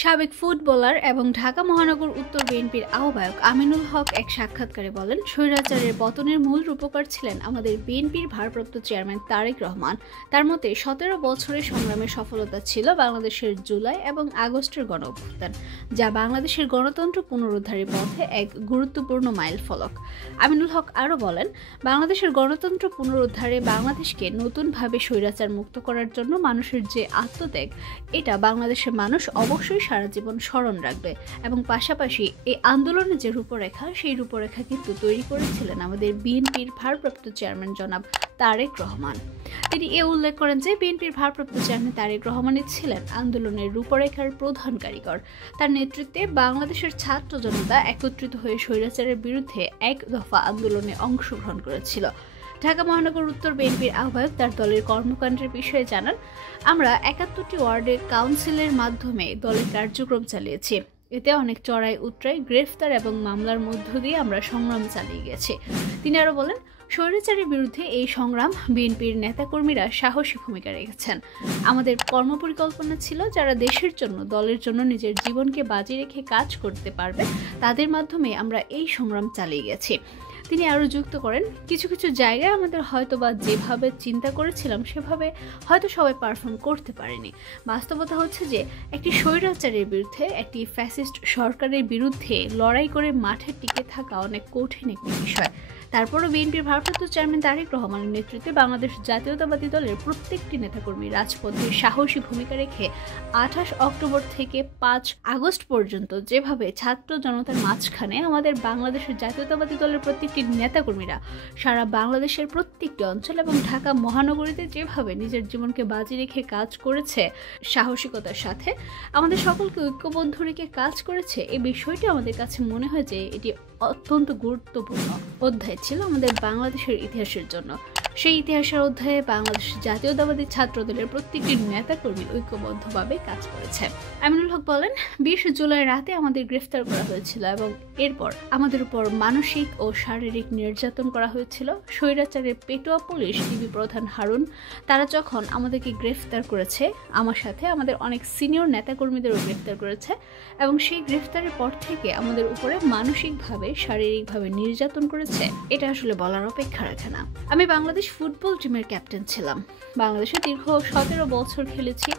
সাবেক ফুটবলার এবং ঢাকা মহানগর উত্তর বিএনপির আহ্বায়ক আমিনুল হক এক সাক্ষাৎকারে বলেন, স্বৈরাচারের পতনের মূল রূপকার ছিলেন আমাদের বিএনপির ভারপ্রাপ্ত চেয়ারম্যান তারেক রহমান। তার মতে 17 বছরের সংগ্রামের সফলতা ছিল বাংলাদেশের জুলাই এবং আগস্টের গণঅভ্যুত্থান, যা বাংলাদেশের গণতন্ত্র পুনরুদ্ধারের পথে এক গুরুত্বপূর্ণ মাইল ফলক। আমিনুল হক আরও বলেন, বাংলাদেশের গণতন্ত্র পুনরুদ্ধারে বাংলাদেশকে নতুনভাবে স্বৈরাচার মুক্ত করার জন্য মানুষের যে আত্মত্যাগ, এটা বাংলাদেশের মানুষ অবশ্যই সারা জীবন স্মরণ রাখবে এবং পাশাপাশি এই আন্দোলনের যে রূপরেখা, সেই রূপরেখা কিন্তু তৈরি করেছিলেন আমাদের বিএনপির ভারপ্রাপ্ত চেয়ারম্যান জনাব তারেক রহমান। তিনি উল্লেখ করেন যে বিএনপির ভারপ্রাপ্ত চেয়ারম্যান তারেক রহমানই ছিলেন আন্দোলনের রূপরেখার প্রধান কারিগর। তার নেতৃত্বে বাংলাদেশের ছাত্র জনতা একত্রিত হয়ে স্বৈরাচারের বিরুদ্ধে এক দফা আন্দোলনে অংশগ্রহণ করেছিল। ঢাকা মহানগর উত্তর বিএনপির আহ্বায়ক তার দলের কর্মকাণ্ডের বিষয়ে জানান, আমরা 71টি ওয়ার্ডের কাউন্সিলের মাধ্যমে দলের কার্যক্রম চালিয়েছি। এতে অনেক চড়াই উতরাই, গ্রেফতার এবং মামলার মধ্য দিয়ে আমরা সংগ্রাম চালিয়ে গেছি। তিনি আরও বলেন, স্বৈরাচারের বিরুদ্ধে এই সংগ্রাম বিএনপির নেতাকর্মীরা সাহসী ভূমিকা রেখেছেন। আমাদের কর্মপরিকল্পনা ছিল, যারা দেশের জন্য, দলের জন্য নিজের জীবনকে বাজি রেখে কাজ করতে পারবে, তাদের মাধ্যমে আমরা এই সংগ্রাম চালিয়ে গেছি। তিনি আরও যুক্ত করেন, কিছু কিছু জায়গায় আমাদের হয়তোবা যেভাবে চিন্তা করেছিলাম সেভাবে হয়তো সবাই পারফর্ম করতে পারেনি। বাস্তবতা হচ্ছে যে একটি স্বৈরাচারের বিরুদ্ধে, একটি ফ্যাসিস্ট সরকারের বিরুদ্ধে লড়াই করে মাঠে টিকে থাকা অনেক কঠিন একটি বিষয়। তারপরও বিএনপির ভারপ্রাপ্ত চেয়ারম্যান তারেক রহমানের নেতৃত্বে বাংলাদেশ জাতীয়তাবাদী দলের প্রত্যেকটি নেতাকর্মী রাজপথে সাহসী ভূমিকা রেখে 28 অক্টোবর থেকে 5 আগস্ট পর্যন্ত যেভাবে ছাত্র জনতার মাঝখানে আমাদের বাংলাদেশের জাতীয়তাবাদী দলের প্রত্যেকটি নেতাকর্মীরা সারা বাংলাদেশের প্রত্যেকটি অঞ্চল এবং ঢাকা মহানগরীতে যেভাবে নিজের জীবনকে বাজি রেখে কাজ করেছে, সাহসিকতার সাথে আমাদের সকলকে ঐক্যবদ্ধ রেখে কাজ করেছে, এই বিষয়টি আমাদের কাছে মনে হয় যে এটি অত্যন্ত গুরুত্বপূর্ণ অধ্যায় ছিল আমাদের বাংলাদেশের ইতিহাসের জন্য। সেই ইতিহাসের অধ্যায়ে বাংলাদেশ জাতীয়তাবাদী ছাত্রদলের প্রত্যেকটি নেতাকর্মী ঐক্যবদ্ধভাবে কাজ করেছে। আমিনুল হক বলেন, 20 জুলাই রাতে আমাদের গ্রেফতার করা হয়েছিল এবং এরপর আমাদের উপর মানসিক ও শারীরিক নির্যাতন করা হয়েছিল। স্বৈরাচারের পেটোয়া পুলিশ ডিবি প্রধান হারুন, তারা যখন আমাদেরকে গ্রেফতার করেছে, আমার সাথে আমাদের অনেক সিনিয়র নেতাকর্মীদেরও গ্রেফতার করেছে এবং সেই গ্রেফতারের পর থেকে আমাদের উপরে মানসিকভাবে, শারীরিকভাবে নির্যাতন করেছে। এটা আসলে বলার অপেক্ষা রাখে না। আমি বাংলাদেশ ফুটবল টিমের ক্যাপ্টেন ছিলাম। বাংলাদেশে দীর্ঘ 17 বছর খেলেছি।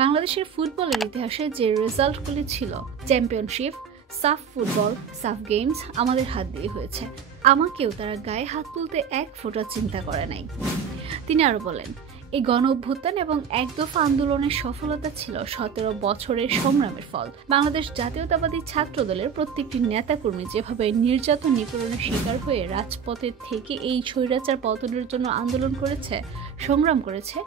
বাংলাদেশের ফুটবলের ইতিহাসে যে রেজাল্টগুলি ছিল, চ্যাম্পিয়নশিপ, সাফ ফুটবল, সাফ গেমস আমাদের হাত দিয়ে হয়েছে। আমাকেও তারা গায়ে হাত তুলতে এক ফোঁটা চিন্তা করে নাই। তিনি আরও বলেন, এই গণ অভ্যুত্থান এবং এক দফা আন্দোলনের সফলতা ছিল 17 বছরের সংগ্রামের ফল। বাংলাদেশ জাতীয়তাবাদী ছাত্রদলের প্রত্যেকটি নেতাকর্মী যেভাবে নির্যাতন নিপীড়নের শিকার হয়ে রাজপথে থেকে এই স্বৈরাচার পতনের জন্য আন্দোলন করেছে, সংগ্রাম করেছে,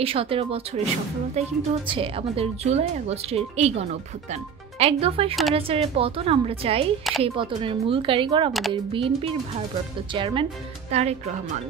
এই 17 বছরের সফলতাই কিন্তু হচ্ছে আমাদের জুলাই আগস্টের এই গণ অভ্যুত্থান। এক দফায় স্বৈরাচারের পতন আমরা চাই, সেই পতনের মূল কারিগর আমাদের বিএনপির ভারপ্রাপ্ত চেয়ারম্যান তারেক রহমান।